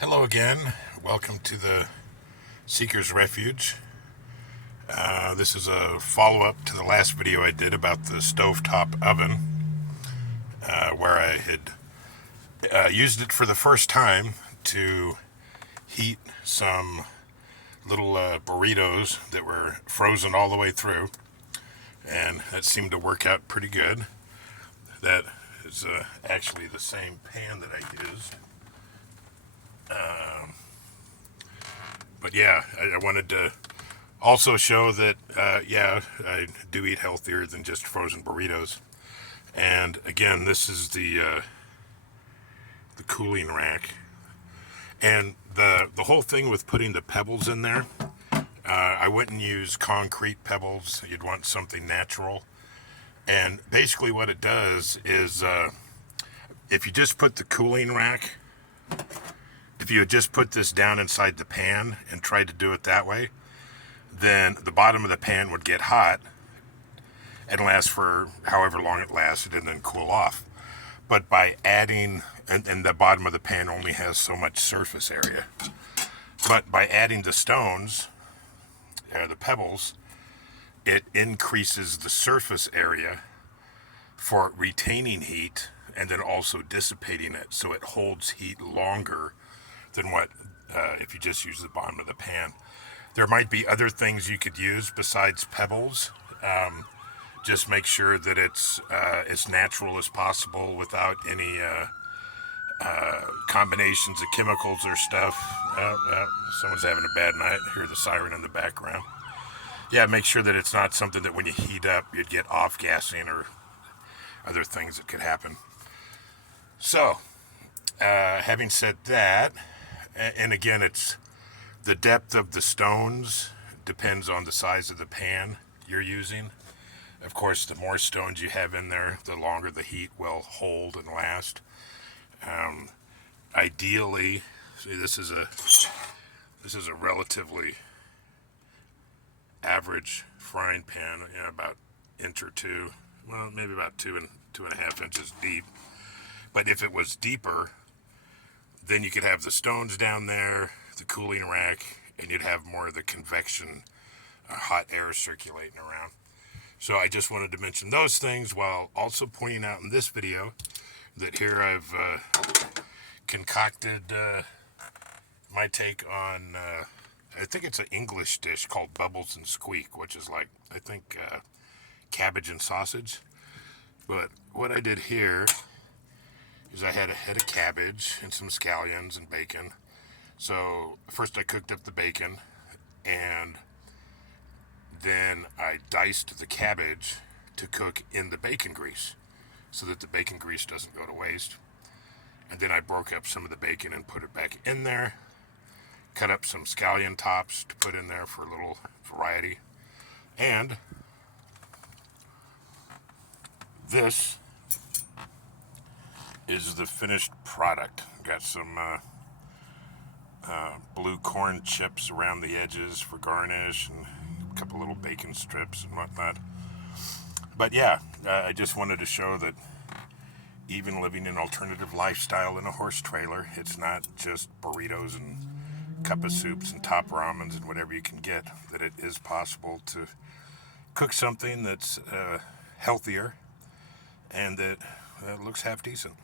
Hello again. Welcome to the Seeker's Refuge. This is a follow-up to the last video I did about the stovetop oven, where I had used it for the first time to heat some little burritos that were frozen all the way through, and that seemed to work out pretty good. That is actually the same pan that I used. But yeah, I wanted to also show that, I do eat healthier than just frozen burritos. And again, this is the cooling rack. And the whole thing with putting the pebbles in there, I wouldn't use concrete pebbles. You'd want something natural. And basically what it does is, if you just put the cooling rack, if you had just put this down inside the pan and tried to do it that way, then the bottom of the pan would get hot and last for however long it lasted and then cool off. But by adding, and the bottom of the pan only has so much surface area. But by adding the stones, the pebbles, it increases the surface area for retaining heat and then also dissipating it, so it holds heat longer than what if you just use the bottom of the pan. There might be other things you could use besides pebbles. Just make sure that it's as natural as possible without any combinations of chemicals or stuff. Someone's having a bad night. I hear the siren in the background. Yeah, make sure that it's not something that when you heat up, you'd get off-gassing or other things that could happen. So, having said that, and again, it's the depth of the stones depends on the size of the pan you're using. Of course, the more stones you have in there, the longer the heat will hold and last. Ideally, see, this is a relatively average frying pan, about inch or two, well, maybe about 2.5 inches deep. But if it was deeper, then you could have the stones down there, the cooling rack, and you'd have more of the convection, hot air circulating around. So I just wanted to mention those things while also pointing out in this video that here I've concocted my take on, I think it's an English dish called Bubbles and Squeak, which is like, I think, cabbage and sausage. But what I did here is I had a head of cabbage and some scallions and bacon. So first I cooked up the bacon, and then I diced the cabbage to cook in the bacon grease so that the bacon grease doesn't go to waste. And then I broke up some of the bacon and put it back in there, cut up some scallion tops to put in there for a little variety. And this is the finished product. Got some blue corn chips around the edges for garnish and a couple little bacon strips and whatnot. But yeah, I just wanted to show that even living an alternative lifestyle in a horse trailer, it's not just burritos and cup of soups and top ramens and whatever you can get, that it is possible to cook something that's healthier and that looks half decent.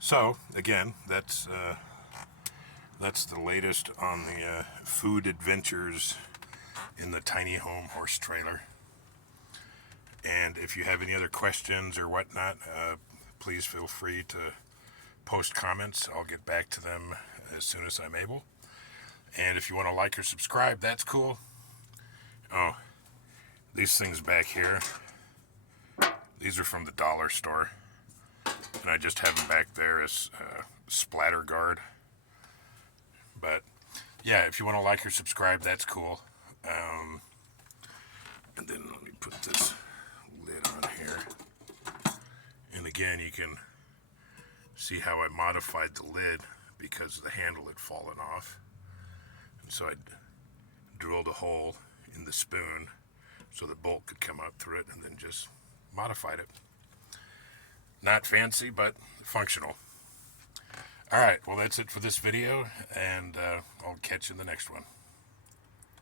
So again, that's the latest on the food adventures in the tiny home horse trailer. And if you have any other questions or whatnot, please feel free to post comments. I'll get back to them as soon as I'm able. And if you want to like or subscribe, that's cool. Oh, these things back here, these are from the dollar store. And I just have them back there as splatter guard. But yeah, if you want to like or subscribe, that's cool. And then let me put this lid on here. And again, you can see how I modified the lid because the handle had fallen off. And so I drilled a hole in the spoon so the bolt could come up through it, and then just modified it. Not fancy, but functional. All right, well, that's it for this video, and I'll catch you in the next one.